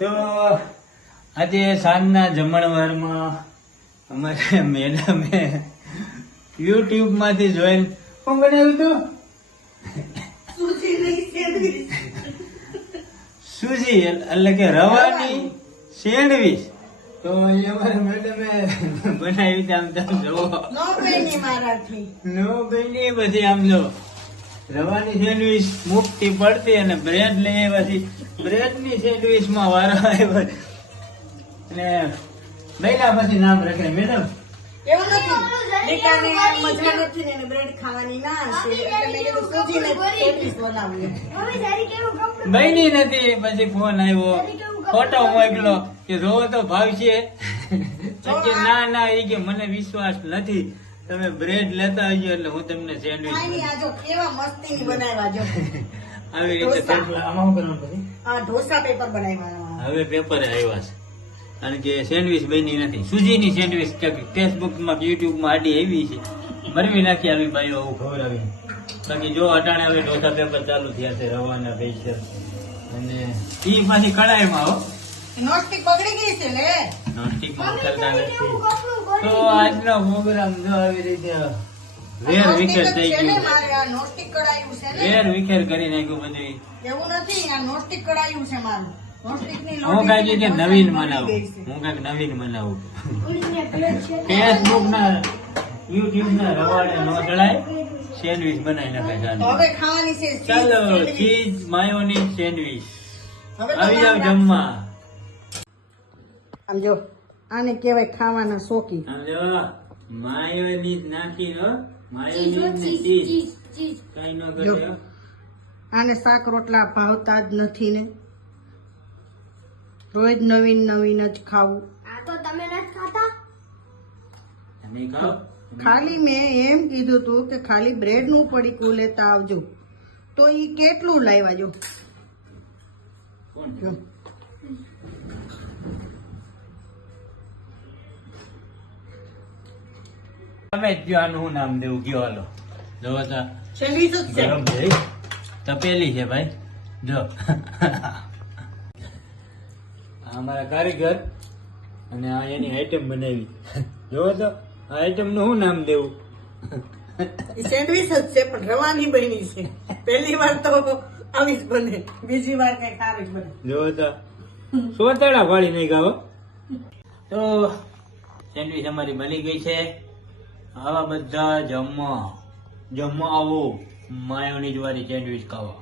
તો આજે સાંજના જમણવારમાં અમારે મેડમે યુટ્યુબ માંથી જોઈને શું બનાવ્યું હતું? સુજી એટલે કે રવાની સેન્ડવીચ. તો અમારે મેડમે બનાવી હતી. આમ તમે જોવો નો બની પછી આમ જો રવાની સેન્ડવીચ મુક્તિ પડતી અને બ્રેડ લઈ આવ્યા પછી બ્રેડ ની સેન્ડવીચ માં વારો આવ્યો અને મહિના પછી નામ રાખે મેડમ. એવું નથી દીકાને મજા નથી ને બ્રેડ ખાવાની ના હશે એટલે મેં કીધું સુજીને સેન્ડવીચ બનાવીએ. બની નથી. પછી ફોન આવ્યો, ફોટો મોકલો કે જોવો તો ભાવશે. પછી ના ના એ કે મને વિશ્વાસ નથી, તમે બ્રેડ લેતા આવજો એટલે હું તમને સેન્ડવીચ ખાઈ આ જો કેવા મસ્તીની બનાવ્યા જો આવી રીતે થેપલા. આમાં શું કરવાનું પછી? આ ઢોસા પેપર બનાવ્યા. હવે પેપર આવ્યા છે કારણ કે સેન્ડવીચ બની નથી. સુજીની સેન્ડવીચ ફેસબુક માં યુટ્યુબ માં આડી આવી છે, મરવી નાખી આવી ભાઈઓ આવું ખવડાવી. બાકી જો અટાણે હવે ઢોસા પેપર ચાલુ થયા છે રવાના પૈસા અને ઈ પાછી કડાઈમાં હો. નોસ્ટિક બગડી ગઈ છે લે. નોસ્ટિક માં કરતા નથી. તો આજનો પ્રોગ્રામ જો આવી રીતે વેર વિખેર થઈ ગયું. મારે આ નોસ્ટિક કડાયું છે ને. વેર વિખેર કરી નાખ્યું બધું. એવું નથી, આ નોસ્ટિક કડાયું છે મારું. નોસ્ટિકની હું કઈ કે નવીન બનાવું, હું કઈક નવીન બનાવું. ફેસબુક ના યુટ્યુબ ના રવાડે નો ચડાય, સેન્ડવીચ બનાવી નાખે. હવે ખાવાની છે ચાલો ચીઝ માયોનીઝ સેન્ડવીચ. હવે તો આવી જાવ જમવા. આમ જો આને કહેવાય ખાવાના શોખી. આમ જો માયોનીઝ નાખી હો, માયોનીઝ ને ચીઝ કઈ ન ઘટે. આને શાક રોટલા ભાવતા જ નથી ને, રોજ નવીન નવીન જ ખાવું. આ તો તમે નથી ખાતા. તમે ખાઓ. ખાલી મેં એમ કીધું તું કે ખાલી બ્રેડ નું પડીકું લેતા આવજો, તો ઈ કેટલું લાવ્યા જો. કોણ? જો. તમે જ કયો આનું શું નામ દેવું કયો? હાલો જોવો તો સેન્ડવીચ જ છે. ગરમ છે, તપેલી છે ભાઈ. જો આ અમારા કારીગર અને આ એની આઈટમ બનાવી. જોવો તો આ આઈટમ નું શું નામ દેવું? ઈ સેન્ડવીચ જ છે પણ રવાની બની છે. પહેલી વાર તો આવી જ બને, બીજી વાર કઈ ખારી જ બને. જોવો તો સોતેડા વાળી નહીં ગાવો. તો સેન્ડવીચ અમારી બની ગઈ છે. આવા બધા જમવા આવો માયોનીઝ વાળી સેન્ડવીચ ખાવા.